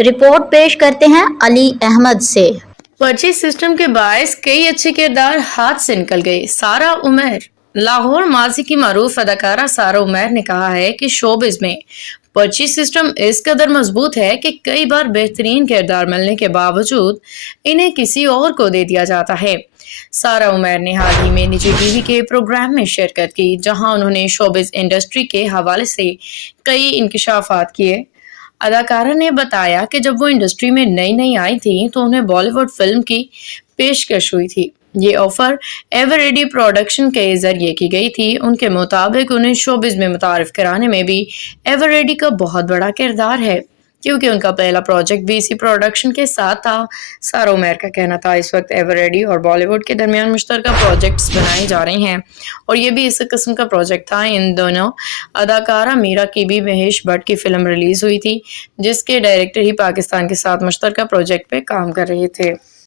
Report पेश करते हैं अली अहमद से। फर्जी सिस्टम के बायस कई अच्छे किरदार हाथ से निकल गए। सारा उमर। लाहौर माजी की मारूफ अदाकारा सारा उमर ने कहा है कि शोबिज में पर्ची सिस्टम इस कदर मजबूत है कि कई बार बेहतरीन किरदार मिलने के बावजूद इन्हें किसी और को दे दिया जाता है। सारा उमर ने हाल ही में निजी टीवी के प्रोग्राम में शिरकत की, जहां उन्होंने शोबिज इंडस्ट्री के हवाले से कई इंकशाफात किए। अदाकारा ने बताया कि जब वो इंडस्ट्री में नई नई आई थी तो उन्हें बॉलीवुड फिल्म की पेशकश हुई थी। ये ऑफर एवर रेडी प्रोडक्शन के जरिए की गई थी। उनके मुताबिक उन्हें शोबिज में मुतारिफ कराने में भी एवर रेडी का बहुत बड़ा किरदार है, क्योंकि उनका पहला प्रोजेक्ट भी इसी प्रोडक्शन के साथ था। सारा उमर का कहना था इस वक्त एवर रेडी और बॉलीवुड के दरमियान मुश्तरका प्रोजेक्ट्स बनाए जा रहे हैं, और ये भी इस किस्म का प्रोजेक्ट था। इन दोनों अदाकारा मीरा की भी महेश भट्ट की फिल्म रिलीज हुई थी, जिसके डायरेक्टर ही पाकिस्तान के साथ मुश्तरका प्रोजेक्ट पे काम कर रहे थे।